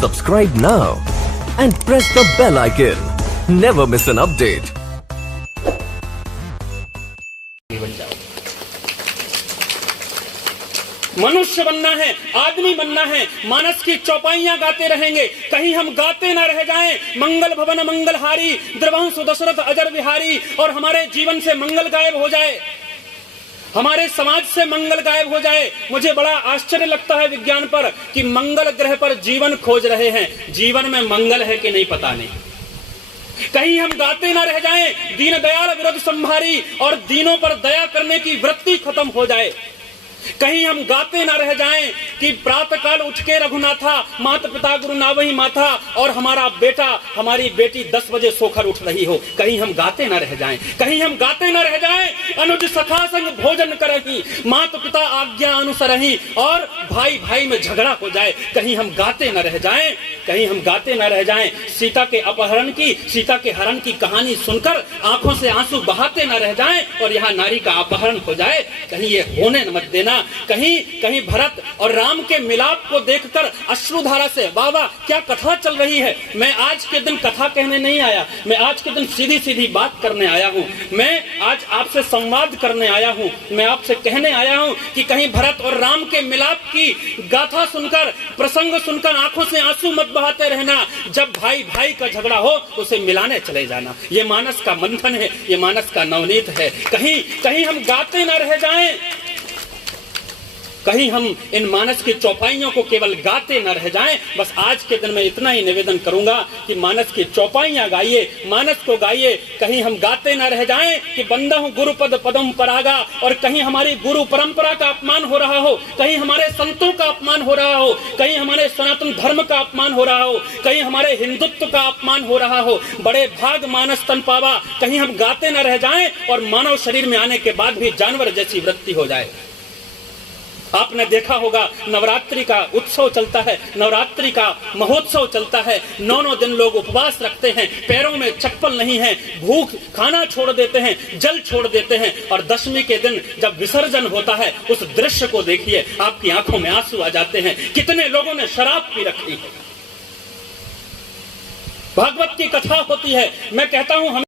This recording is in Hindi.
Subscribe now and press the bell icon. Never miss an update. मनुष्य बनना है, आदमी बनना है, मानस की चौपाइयां गाते रहेंगे, कहीं हम गाते ना रह जाएं। मंगल भवन मंगलहारी, द्रवंश दशरथ अजर विहारी, और हमारे जीवन से मंगल गायब हो जाए, हमारे समाज से मंगल गायब हो जाए। मुझे बड़ा आश्चर्य लगता है विज्ञान पर कि मंगल ग्रह पर जीवन खोज रहे हैं, जीवन में मंगल है कि नहीं पता नहीं। कहीं हम गाते ना रह जाएं, दीन दयाल विरुद्ध संभारी, और दीनों पर दया करने की वृत्ति खत्म हो जाए। कहीं हम गाते ना रह जाएं कि प्रातः काल उठ के रघुनाथा, माता पिता गुरु नावही माथा, और हमारा बेटा हमारी बेटी 10 बजे सोकर उठ रही हो। कहीं हम गाते ना रह जाएं, कहीं हम गाते ना रह जाएं, अनुज सखा संग भोजन करही, माता पिता आज्ञा अनुसरही, और भाई भाई में झगड़ा हो जाए। कहीं हम गाते ना रह जाएं, कहीं हम गाते ना रह जाएं, सीता के अपहरण की, सीता के हरण की कहानी सुनकर आंखों से आंसू बहाते ना रह जाएं, और यहाँ नारी का अपहरण हो जाए। कहीं ये होने मत देना। कहीं कहीं भरत और राम के मिलाप को देखकर अश्रुधारा से, वाह वाह क्या कथा चल रही है। मैं आज के दिन कथा कहने नहीं आया, मैं आज के दिन सीधी सीधी बात करने आया हूँ। मैं आज आपसे संवाद करने आया हूँ। मैं आपसे कहने आया हूँ कि कहीं भरत और राम के मिलाप की गाथा सुनकर, प्रसंग सुनकर आंखों से आंसू मत बहाते रहना। जब भाई भाई का झगड़ा हो उसे मिलाने चले जाना। ये मानस का मंथन है, ये मानस का नवनीत है। कहीं कहीं हम गाते ना रह जाएं, कहीं हम इन मानस की चौपाइयों को केवल गाते न रह जाएं। बस आज के दिन में इतना ही निवेदन करूंगा कि मानस की चौपाइयां गाइए, मानस को गाइए। कहीं हम गाते न रह जाएं कि बंदा हूं गुरु पद पदम परागा, और कहीं हमारी गुरु परंपरा का अपमान हो रहा हो, कहीं हमारे संतों का अपमान हो रहा हो, कहीं हमारे सनातन धर्म का अपमान हो रहा हो, कहीं हमारे हिंदुत्व का अपमान हो रहा हो। बड़े भाग मानस तन पावा, कहीं हम गाते न रह जाएं और मानव शरीर में आने के बाद भी जानवर जैसी वृत्ति हो जाए। आपने देखा होगा नवरात्रि का उत्सव चलता है, नवरात्रि का महोत्सव चलता है। 9 दिन लोग उपवास रखते हैं, पैरों में चप्पल नहीं है, भूख खाना छोड़ देते हैं, जल छोड़ देते हैं, और दशमी के दिन जब विसर्जन होता है उस दृश्य को देखिए, आपकी आंखों में आंसू आ जाते हैं। कितने लोगों ने शराब पी रखी है। भागवत की कथा होती है। मैं कहता हूं